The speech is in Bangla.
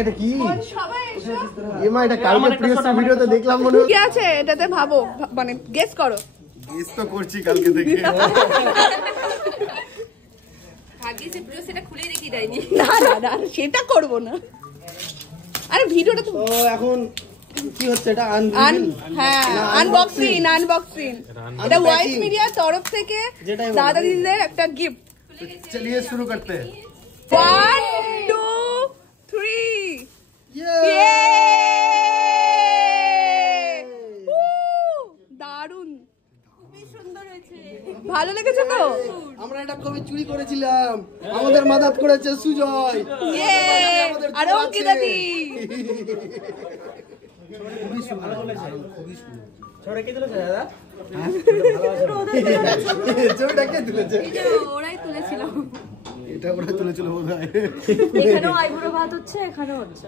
এটা কি এটা কালকে প্রিয়সী ভিডিওতে দেখলাম মনে কি আছে এটাতে ভাবো মানে গেস করো গেস তো করছি কালকে থেকে আগে যে প্রিয়সীটা খুলে দেখি দেয়নি না না না সেটা করব না আরে ভিডিওটা তো এখন কি হচ্ছে এটা হ্যাঁ আনবক্সিং এটা ওয়াইস মিডিয়ার তরফ থেকে দাদা দিদিদের একটা গিফট चलिए शुरू करते हैं 1 2 3 দারুন খুবই সুন্দর হয়েছে ভালো লেগেছে তো আমরা এটা কবে চুরি করেছিলাম আমাদের মাদাত করেছে সুজয় আর অঙ্কিতা দি খুবই সুন্দর ছোড়ে কে দিয়েছে দাদা ছোটটা কে তুলেছে ওরাই তুলেছিল এটা ওরা তুলেছিল বোধহয় এখানেও আইবুড়ো ভাত হচ্ছে এখানেও হচ্ছে